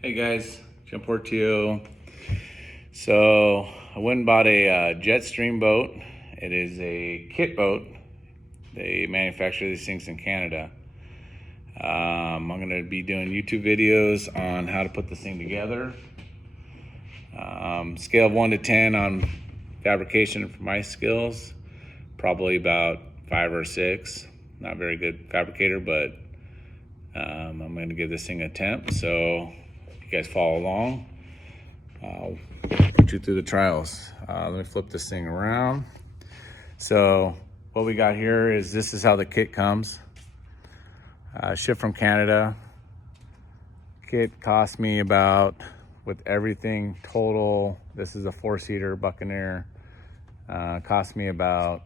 Hey guys, Jim Portillo. So I went and bought a Jetstream boat. It is a kit boat. They manufacture these things in Canada. I'm going to be doing YouTube videos on how to put this thing together. Scale of 1 to 10 on fabrication for my skills, probably about 5 or 6. Not very good fabricator, but I'm going to give this thing a attempt. So if you guys follow along, I'll put you through the trials. Let me flip this thing around. So what we got here is, this is how the kit comes. Shipped from Canada. Kit cost me about, with everything total, this is a 4-seater Buccaneer, cost me about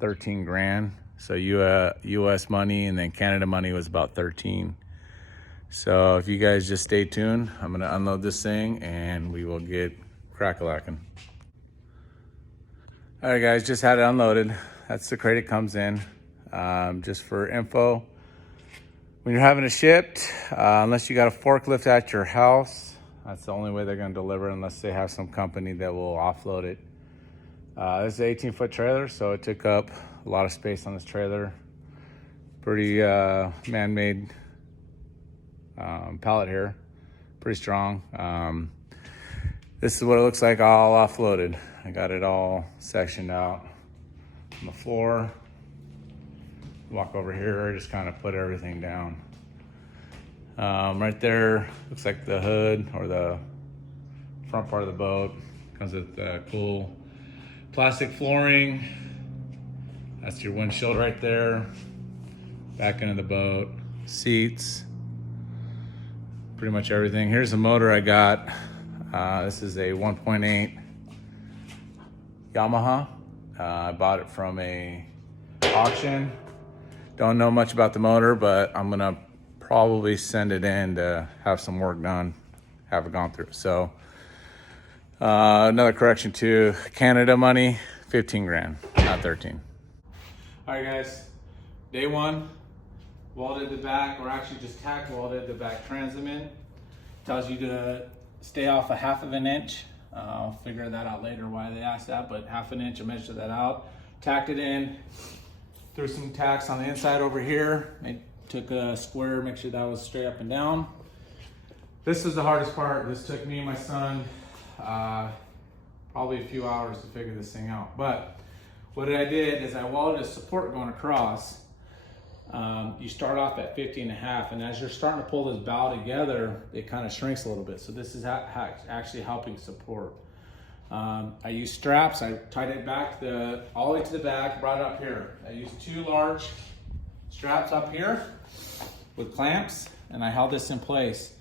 13 grand. So US money, and then Canada money was about 13. So if you guys just stay tuned, I'm gonna unload this thing and we will get crack-a-lacking. All right guys, just had it unloaded. That's the crate it comes in. Just for info, when you're having it shipped, unless you got a forklift at your house, that's the only way they're gonna deliver, unless they have some company that will offload it. This is an 18-foot trailer, so it took up a lot of space on this trailer. Pretty man-made pallet here, pretty strong. This is what it looks like all offloaded. I got it all sectioned out on the floor. Walk over here, just kind of put everything down. Right there looks like the hood, or the front part of the boat. Comes with cool plastic flooring. That's your windshield right there. Back into the boat, seats, pretty much everything. Here's the motor I got. This is a 1.8 Yamaha. I bought it from a auction. Don't know much about the motor, but I'm gonna probably send it in to have some work done, have it gone through. So another correction too, Canada money, 15 grand, not 13. All right guys, day one, welded the back, or actually just tack welded the back transom in. Tells you to stay off a 1/2 inch. I'll figure that out later why they asked that, but 1/2 inch, I measured that out. Tacked it in, threw some tacks on the inside over here. I took a square, make sure that was straight up and down. This is the hardest part. This took me and my son probably a few hours to figure this thing out. But what I did is I welded a support going across. You start off at 50.5, and as you're starting to pull this bow together, it kind of shrinks a little bit. So this is actually helping support. I used straps. I tied it back all the way to the back, brought it up here. I used 2 large straps up here with clamps, and I held this in place.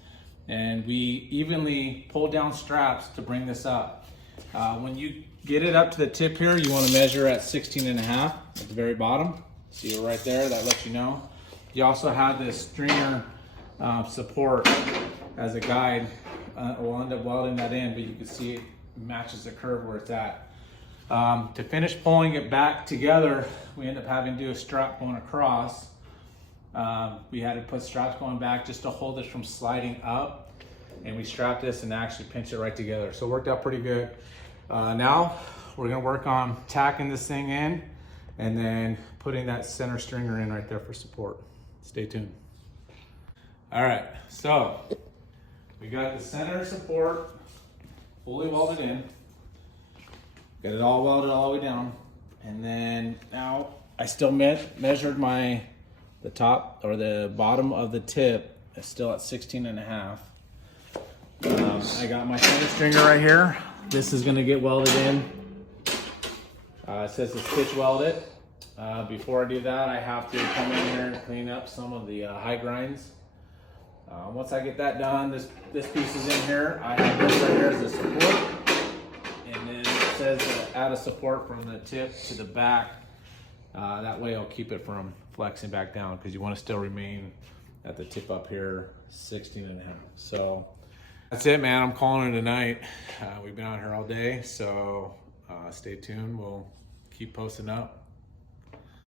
And we evenly pulled down straps to bring this up. When you get it up to the tip here, you want to measure at 16.5 at the very bottom. See it right there, that lets you know. You also have this stringer support as a guide. We'll end up welding that in, but you can see it matches the curve where it's at. To finish pulling it back together, we end up having to do a strap going across. We had to put straps going back just to hold this from sliding up, and we strapped this and actually pinched it right together. So it worked out pretty good. Now we're gonna work on tacking this thing in, and then putting that center stringer in right there for support. Stay tuned. All right, so we got the center support fully welded in. Got it all welded all the way down. And then now I still measured the top or the bottom of the tip is still at 16.5. I got my center stringer right here. This is gonna get welded in. It says to stitch weld it. Before I do that, I have to come in here and clean up some of the high grinds. Once I get that done, this piece is in here. I have this right here as a support. And then it says to add a support from the tip to the back. That way it'll keep it from flexing back down, because you want to still remain at the tip up here, 16.5. So that's it, man. I'm calling it a night. We've been out here all day, so stay tuned. We'll keep posting up.